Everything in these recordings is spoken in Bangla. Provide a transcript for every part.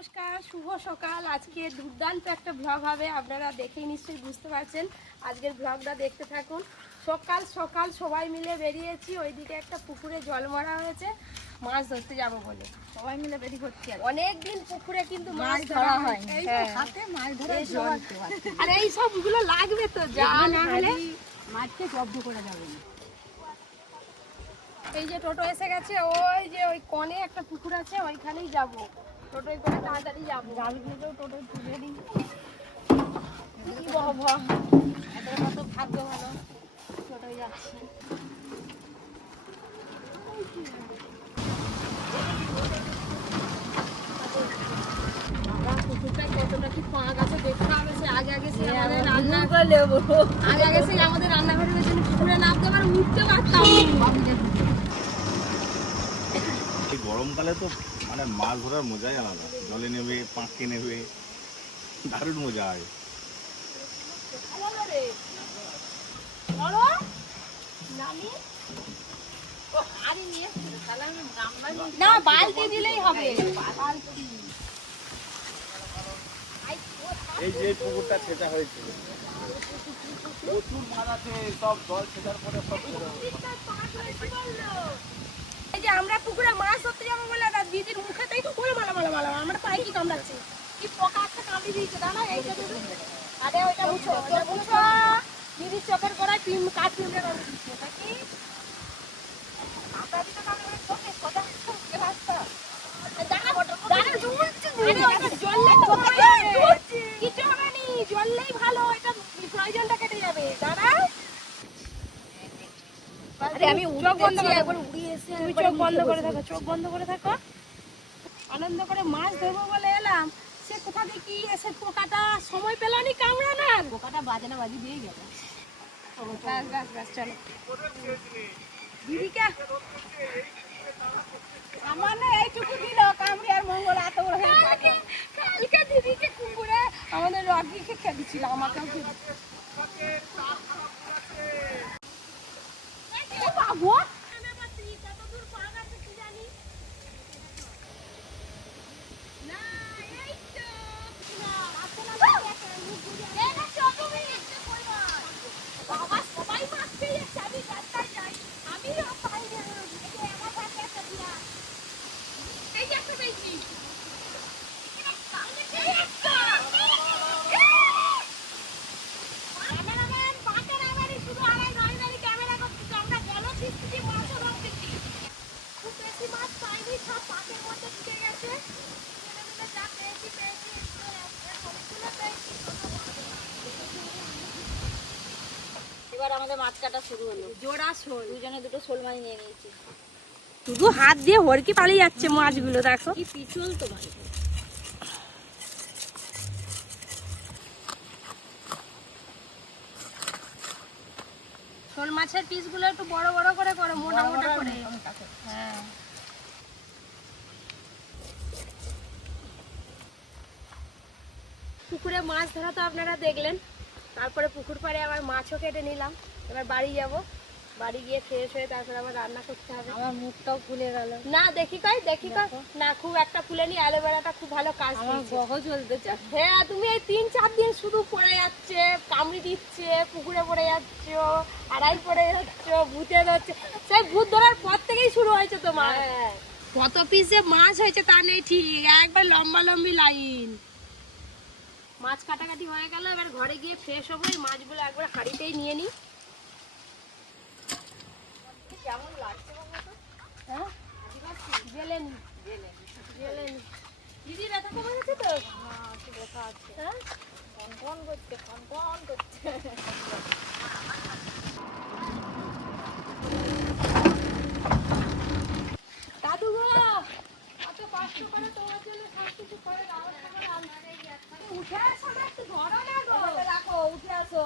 নমস্কার, শুভ সকাল। আজকে দুর্দান্ত একটা ব্লগ হবে, আপনারা দেখেই নিশ্চয়ই বুঝতে পারছেন। আজকের ব্লগটা দেখতে থাকুন। সকাল সকাল সবাই মিলে বেরিয়েছি, ওইদিকে একটা পুকুরে জল মারা হয়েছে, মাছ ধরতে যাব বলে সবাই মিলে বেরিয়ে হচ্ছে। অনেকদিন পুকুরে কিন্তু মাছ ধরা হয়, আর এই সবগুলো লাগবে তো, যা না হলে মাছকে জব্দ করে যাবে না। এই যে টোটো এসে গেছে, ওই যে ওই কোণে একটা পুকুর আছে, ওইখানেই যাব। টোটোয় করে তাড়াতাড়ি যাবো। জালগুলোকেও টোটোয় তুলে দিই। কি বাবা, এদের কত ভাগ্য ভালো, টোটোয় যাচ্ছি। পুকুরটা কতটা কি ফাঁক আছে দেখতে হবে। সে আগে আগে সে আমাদের আগে আগে সে আমাদের রান্নাঘরের জন্য পুকুরে নামতে পারে, উঠতে পারতাম। এই গরমকালে তো মানে মাছ ধরার মজাই আলাদা। জলে নেবে, পাঁকে নেবে, দারুণ মজা হয়। না, বালতি দিলেই হবে। এই যে পুকুরটা ছেঁচা হয়েছিল, প্রচুর মাছ আছে, সব জল ছেঁচার পরে সব এই যে আমরা পুকুরে মাছ ধরতে যাবো বলে দিদির মুখেতেই তো করে মালা মালা মালা আমার পায়ে কি কামড়াচ্ছে, কি পোকা একটা কামড়ে দিয়েছে। দাঁড়া, এইটা দেবে। আরে ওইটা মুছো, ওইটা মুছো। দিদির চোখের গোড়ায় কাঠ পিঁমড়ে কামড়ে দিচ্ছে। ওটা কি আপনার দিকে কামড়ে চোখে সোজা চোখে রাস্তা। দাঁড়া, দাঁড়া, ঝুলছে। আরে ওইটা জ্বললে তো কিছু হবে নি, জ্বললেই ভালো, এটা প্রয়োজনটা কেটে যাবে। দাঁড়া, আরে আমি চোখ বন্ধ করে, একবার উড়িয়ে এসে তুমি চোখ বন্ধ করে থাকো, চোখ বন্ধ করে থাকো। আনন্দ করে মাছ ধরবো বলে এলাম, সে কোথা থেকে কি এসে পোকাটা সময় পেলানি কামড়ানোর। পোকাটা বাজনা বাজি দিয়ে গেল। ব্যাস ব্যাস ব্যাস, চলো দিদিকে। আমার না এইটুকু দিল কামড়ি আর মঙ্গল এত বড় হয়ে গেল। কালকে দিদিকে কুকুরে আমাদের রকিকে খেয়েছিল, আমাকেও খেয়েছিল। বাবু এবার আমাদের মাছ কাটা শুরু হলো। জোড়া শোল, দুজনে দুটো শোল মাছ নিয়ে নিয়েছি। শুধু হাত দিয়ে হড়কি পালিয়ে যাচ্ছে মাছগুলো, দেখো কি পিছল তো মাছ। শোল মাছের পিসগুলো একটু বড় বড় করে করো, মোটা মোটা করে। হ্যাঁ, পুকুরে মাছ ধরা তো আপনারা দেখলেন। তারপরে পুকুর পাড়ে আবার মাছও কেটে নিলাম। এবার বাড়ি যাব, বাড়ি গিয়ে ফ্রেশ হয়ে তারপরে আবার রান্না করতে হবে। আমার মুখটাও ফুলে গেল। না, দেখি কই না, খুব একটা ফুলেনি। অ্যালোভেরাটা খুব ভালো কাজ আমার দিয়েছে। গহ জ্বলতে চায়। হ্যাঁ, তুমি এই 3-4 দিন শুধু পড়ে যাচ্ছে, কামড়ি দিচ্ছে, পুকুরে পড়ে যাচ্ছ, আড়াই পড়ে যাচ্ছ, ভূতে ধরছে। সেই ভূত ধরার পর থেকেই শুরু হয়েছে তোমার। কত পিস যে মাছ হয়েছে তা নেই ঠিক, একবার লম্বা লম্বি লাইন। মাছ কাটাকাটি হয়ে গেল, এবার ঘরে গিয়ে ফ্রেশ হবো। এই মাছগুলো একবার হাঁড়িতেই নিয়ে নিই। কেমন লাগছে বলতো? হ্যাঁ, জেলে নি। দিদি ব্যথা কমে গেছে তো? হ্যাঁ, কি ব্যথা আছে। হ্যাঁ, কনকন করছে, কনকন করছে। দাদু গো, এত কষ্ট করে তোমার জন্য সব কিছু করে ব্যবস্থা করে উঠে আসো না, একটু ধরো না গো। রাখো, উঠে আসো।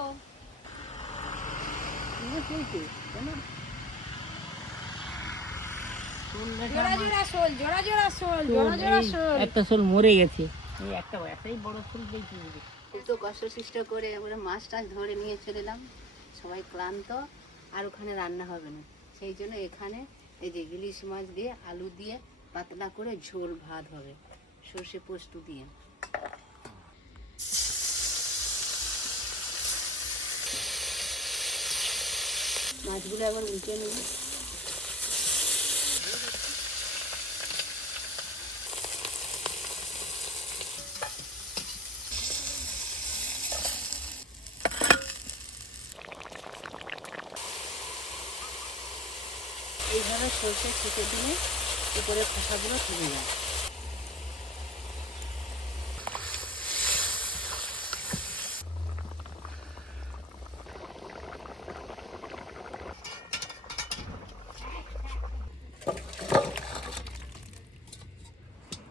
জোড়া জোড়া শোল, জোড়া জোড়া শোল, জোড়া জোড়া শোল। একটা শোল মরে গেছে, এই একটা এতই বড় শোল পেয়েছি। একটু কষ্ট সৃষ্ট করে এবারে মাছ টাছ ধরে নিয়ে চলে এলাম। সবাই ক্লান্ত, আর ওখানে রান্না হবে না, সেই জন্য এখানে এই যে ইলিশ মাছ দিয়ে আলু দিয়ে পাতলা করে ঝোল ভাত হবে। সর্ষে পোস্ত দিয়ে। মাছগুলো আবার উল্টে নেব। এইভাবে সর্ষে ছেঁচে দিলে উপরে খোসাগুলো তুলে যায়।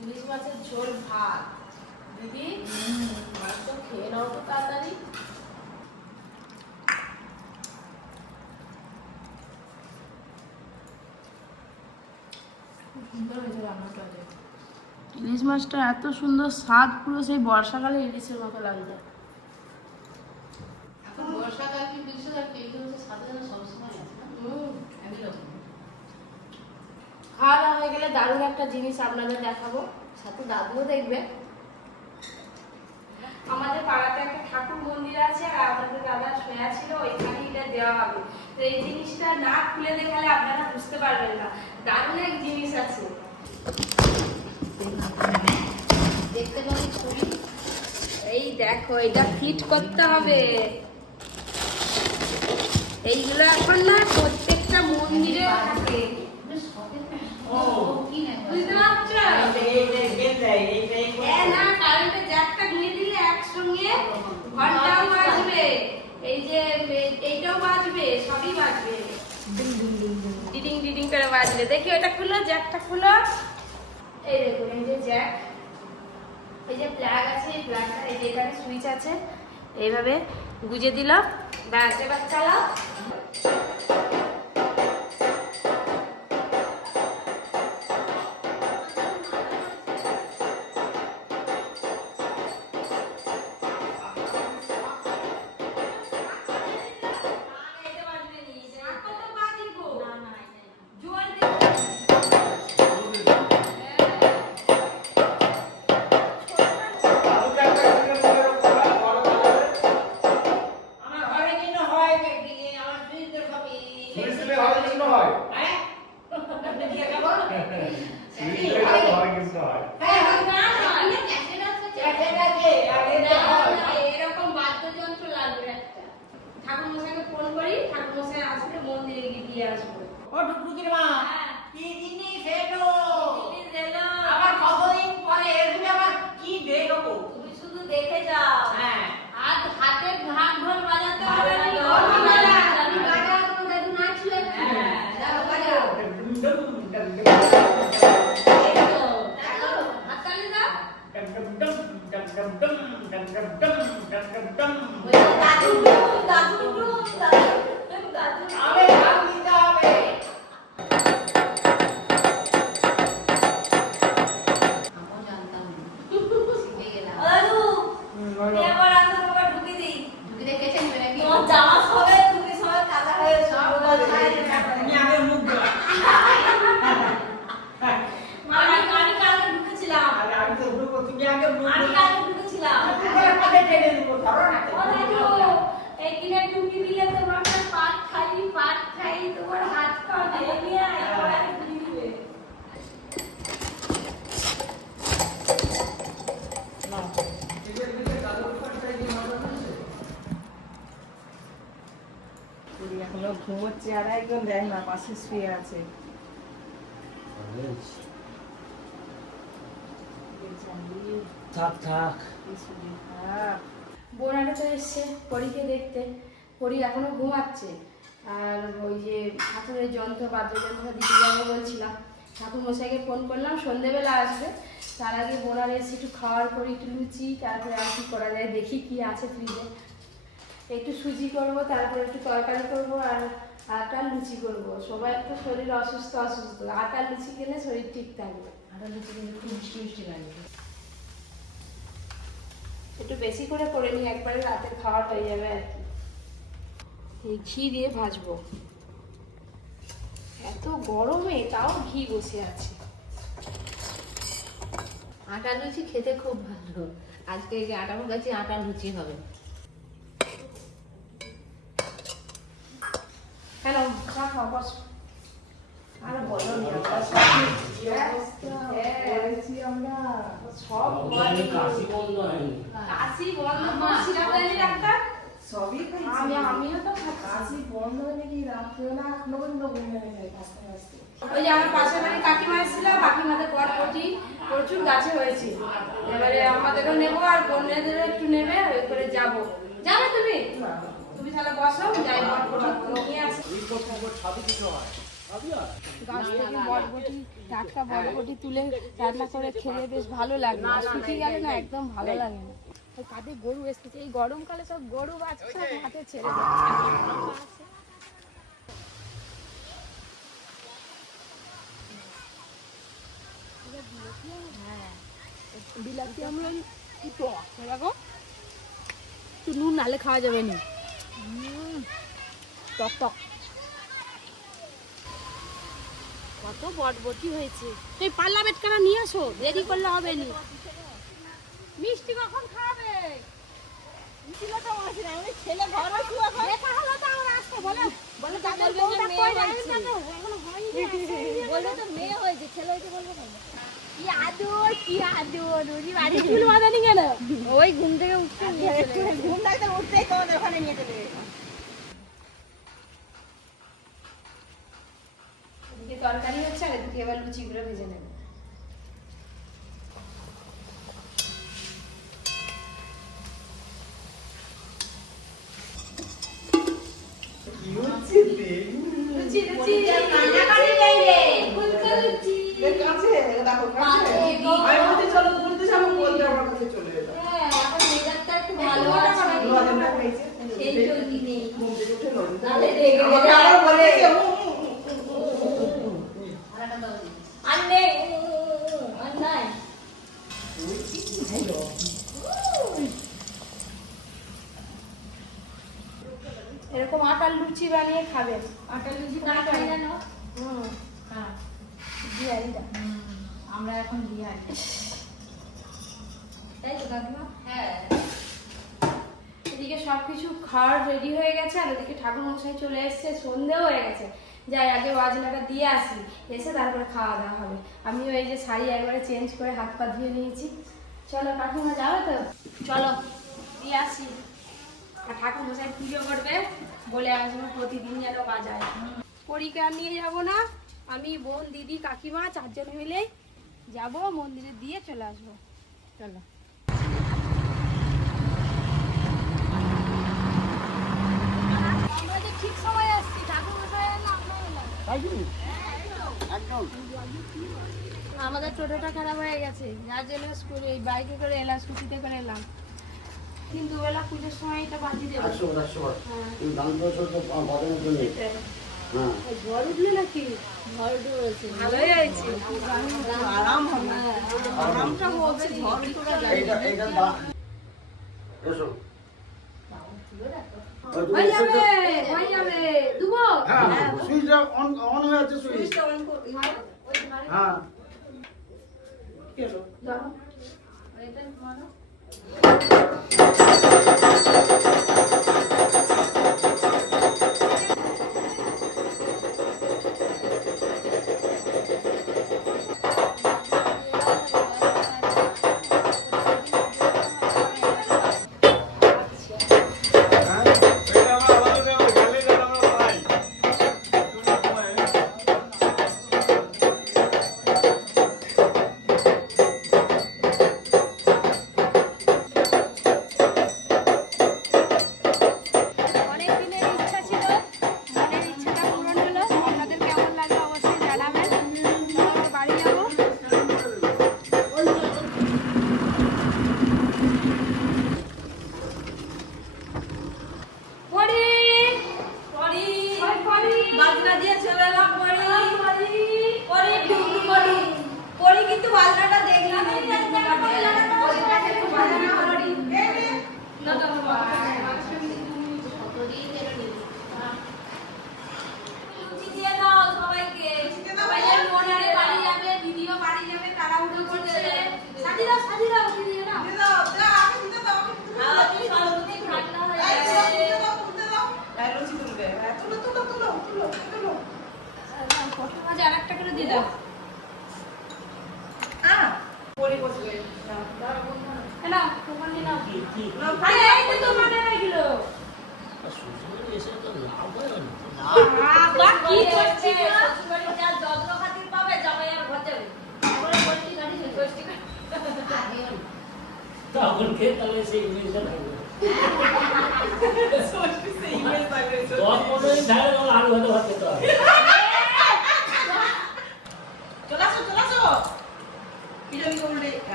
ইলিশ মাছের ঝোল ভাত দিদি, মাছ তো খেয়ে নাও তো তাড়াতাড়ি। ইলিশ মাছটা এত সুন্দর স্বাদ, পুরো সেই বর্ষাকালে ইলিশের মতো লাগছে। এখন বর্ষাকাল কি গ্রীষ্মকাল কি এই হচ্ছে সাথে সাথে সবসময় আছে না? একই রকম। খাওয়া দাওয়া হয়ে গেলে দারুণ একটা জিনিস আপনাদের দেখাবো, সাথে দাদুও দেখবে। আমাদের পাড়াতে একটা ঠাকুর মন্দির আছে, আর আমাদের দাদা শোয়া ছিল, ওইখানে এটা দেওয়া হবে। তো এই জিনিসটা না খুলে দেখালে আপনারা বুঝতে পারবেন না, দারুণ এক জিনিস আছে। দেখতে পাবি ছবি। এই দেখো, এটা ফিট করতে হবে। এইগুলো এখন না প্রত্যেকটা মন্দিরে থাকে, বুঝতে পারছো? হ্যাঁ, না কারেন্টের জ্যাকটা নিয়ে দিলে একসঙ্গে ঘন্টাও বাজবে, এই যে এইটাও বাজবে, সবই বাজবে, ডিডিং ডিডিং করে বাজবে। দেখি ওটা খুলো, জ্যাকটা খুলো। এই দেখুন, এই যে জ্যাক, এই যে প্লাগ আছে, এই প্লাগটা, এই যে এখানে সুইচ আছে, এইভাবে গুজে দিল, ব্যাস এবার চালাও। এরকম বাদ্যযন্ত্র লাগবে একটা। ঠাকুর মশাইকে ফোন করি, ঠাকুর মশাই আসলে মন্দিরে গিয়ে দিয়ে আসবো। ও টুকটুকির মা, কি জিনিস এলো? জিনিস এলো। আবার কতদিন পরে এসে আবার কি দেখবো? তুমি শুধু দেখে যাও। হ্যাঁ, আর হাতে ঘাট ঢোল বাজাতে হবে না। ঢোল বাজা। তুমি বাজাও, তোমার দাদু নাচবে। হ্যাঁ, যাও বাজাও। ডুম ডুম ডুম ডুম এই তো, দেখো, হাততালি দাও। ডুম ডুম ডুম ডুম ডুম ডুম ডুম ডুম ডুম ডুম ডুম। ওই যে দাদু ডুম, দাদু ডুম, দাদু ডুম, দাদু ডুম। আবে ভাগ দিতে হবে। আমিও জানতাম না। শিখে গেলাম। ও দাদু, তুমি একবার আসো, বাবা ঢুকে দিই। ঢুকে দেখেছেন নাকি? তোমার জামা সবে, তুমি সবে কাদা হয়ে সব কোথায় তুমি আগে মুখ দাও। আমি কালকে ঢুকেছিলাম। আরে আমি তো ঢুকবো, তুমি আগে মুখ আমি দাও। কালকে ঢুকেছিলাম। মুখের পাতে টেনে দেবো, ধরো না। ও দাদু, এই কিনে ঢুকি দিলে তোমার পাট খাই, তোমার হাত পা ভেঙে একবার ঢুকি দিবে। এখনো ঘুমোচ্ছে, আর একজন দেখ না পাশে শুয়ে আছে। থাক থাক। বোনাটা তো এসছে পরীকে দেখতে, পরী এখনো ঘুমাচ্ছে। আর ওই যে ঠাকুরের যন্ত্র বাদ্যযন্ত্র দিতে যাবো বলছিলাম, ঠাকুর মশাইকে ফোন করলাম, সন্ধেবেলা আসবে। তার আগে বোনার এসে একটু খাওয়ার পরে একটু লুচি, তারপরে আর কি করা যায় দেখি কি আছে ফ্রিজে। একটু সুজি করবো, তারপরে একটু তরকারি করবো, আর আটার লুচি করবো। সবাই একটু শরীর অসুস্থ, আটার লুচি খেলে শরীর ঠিক থাকবে। আটা লুচি কিন্তু খুব মিষ্টি মিষ্টি লাগে। একটু বেশি করে নিই, একবারে রাতের খাওয়ার হয়ে যাবে আর কি। এই ঘি দিয়ে ভাজবো, এত গরমে তাও ঘি বসে আছে। আটা লুচি খেতে খুব ভালো। আজকে এই যে আটা মাখাচ্ছি, আটা লুচি হবে। কেন চা খাও বস। আরে বলো নি আমরা সব কাশি বন্ধ হয়নি। কাশি বন্ধ করছিলাম জানি ডাক্তার। সবই খাইছি। আমিও তো কাশি বন্ধ হয়ে কি রাত্রিবেলা এখনো পর্যন্ত ঘুমিয়ে যায় কাশতে কাশতে। ওই যে আমার পাশের বাড়ি কাকিমা এসেছিল, কাকিমাদের বরবটি প্রচুর গাছে হয়েছে। এবারে আমাদেরও নেবো আর বোনেদেরও একটু নেবে, ওই করে যাবো। যাবে তুমি? তুমি তাহলে বসো, যাই বরবটি নিয়ে আসি। গাছ থেকে বরবটি, টাটকা বরবটি তুলে রান্না করে খেলে বেশ ভালো লাগে। শুকিয়ে গেলে না একদম ভালো লাগে না। ওই কাঁধে গরু এসেছে, এই গরমকালে সব গরু বাচ্চা সব হাতে ছেড়ে দেয়। বিলাতি আমরা দেখো একটু নুন নালে খাওয়া যাবে না, টক টক। কত বটবটি হয়েছে। তুই পাল্লা বেটকানা নিয়ে আসো, দেরি করলে হবে নি। মিষ্টি কখন খাবে? ছেলে ঘরে শুয়ে দেখা হলো তো আমার আসতে বলে বলে তাদের বউটা কই জানেন না তো এখনো হয়নি। বলবে তো মেয়ে হয়েছে, ছেলে হয়েছে বলবো কেন? কি আদর ওরি বাড়ি ফুল বাঁধানি কেন? ওই ঘুম থেকে উঠতে নিয়ে চলে ঘুম থেকে উঠতেই তোমাদের ওখানে নিয়ে চলে গেছে। এদিকে তরকারি হচ্ছে আর এদিকে এবার লুচিগুলো ভেজে নেব। লুচি লুচি কান্নাকাটি চাইবে ফুলকা লুচি কাছে দেখো কাছে আমি বলতে চলো বলতে যাবো বলতে আমার কাছে চলে এলো। হ্যাঁ এখন মেজাজটা একটু ভালো আছে। লজনটা খাইছে সেই চলতি নেই। ঘুম থেকে উঠে লজন তাহলে রেগে গেলে আবার বলেছে আর নেই আর নাই। এরকম আটার লুচি বানিয়ে খাবেন। আটার লুচি না খাই না। হ্যাঁ বিহারিটা আমরা এখন বিহারি, তাই তো কাকিমা? হ্যাঁ। এদিকে সবকিছু খাওয়ার রেডি হয়ে গেছে আর ওদিকে ঠাকুর মশাই চলে এসেছে, সন্ধেও হয়ে গেছে। যাই আগে বাজনাটা দিয়ে আসি, এসে তারপরে খাওয়া দাওয়া হবে। আমিও এই যে শাড়ি একবারে চেঞ্জ করে হাত পা ধুয়ে নিয়েছি। চলো কাকিমা যাবে তো? চলো দিয়ে আসি। আর ঠাকুর মশাই পুজো করবে বলে আসবো, প্রতিদিন যেন বাজায়। পরীক্ষা নিয়ে যাব না, আমি বোন দিদি কাকিমা চারজন মিলেই যাব, মন্দিরে দিয়ে চলে আসবো। চলো। আমরা যে ঠিক সময় আসছি, ঠাকুর মশাই এলো, আমরা এলাম। আমাদের টোটোটা খারাপ হয়ে গেছে, যার জন্য স্কুলে এই বাইকে করে এলাম, স্কুটিতে করে এলাম। কিন্তু বেলা পুজোর সময় এটা বাজিয়ে দেবো। ঝড় উঠলো নাকি? ঝড় উঠেছে, ভালোই হয়েছে। আরাম হবে আরামটা বলছে ঝড় তোরা যাবে হয়ে যাবে হয়ে যাবে দুবো। হ্যাঁ সুইচটা অন হয়ে আছে সুইচটা অন করবি হ্যাঁ কি হলো ধরো এটা মারো। আরে এই তো মানে গেল বাবা কি করছে শ্বশুরবাড়ি যা যত্ন খাতির পাবে জামাই আর ঘর যাবে তারপরে গোষ্ঠী গাড়ি গোষ্ঠী তখন খেয়ে তাহলে সেই ইমেজটা থাকবে। 10-15 দিন ধারে তখন আলু ভাতে ভাত খেতে হবে।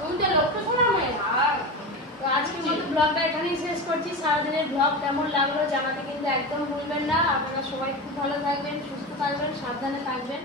দুইটা লোকটা শোনাবে তো আজকের মতো ব্লগটা এখানেই শেষ করছি। সারাদিনের ব্লগ কেমন লাগলো জানাতে কিন্তু একদম ভুলবেন না। আপনারা সবাই খুব ভালো থাকবেন, সুস্থ থাকবেন, সাবধানে থাকবেন।